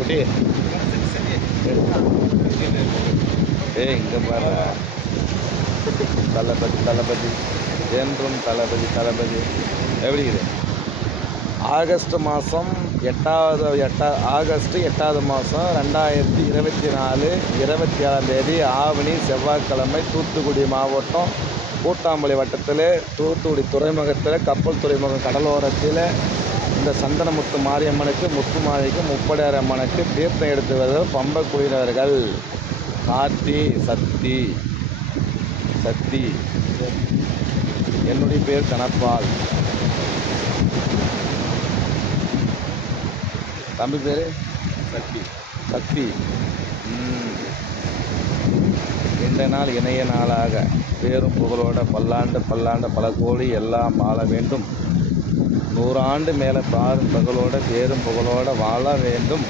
குட்டி இங்கே பாரு. தளபதி தளபதி. என்றும் தளபதி தளபதி. எப்படி இது ஆகஸ்ட் மாதம் எட்டாவது எட்டா ஆகஸ்ட் எட்டாவது மாதம் ரெண்டாயிரத்தி இருபத்தி நாலு இருபத்தி ஏழாம் தேதி ஆவணி செவ்வாய்க்கிழமை தூத்துக்குடி மாவட்டம் கூட்டாம்பள்ளி வட்டத்தில் தூத்துக்குடி துறைமுகத்தில் கப்பல் துறைமுகம் கடலோரத்தில் இந்த சந்தனமுத்து மாரியம்மனுக்கு முத்துமாரிக்கு முப்படையார் அம்மனுக்கு தீர்த்தம் எடுத்து வருவது பம்பை கார்த்தி சக்தி சக்தி. என்னுடைய பேர் கணப்பால். தம்பி பேர்? சக்தி. சக்தி. இந்த நாள் இணைய நாளாக. பேரும் புகழோட பல்லாண்டு பல்லாண்டு பல கோடி எல்லாம் ஆள வேண்டும். நூறாண்டு மேலே பாரும் பகலோட பேரும் புகழோட வாழ வேண்டும்.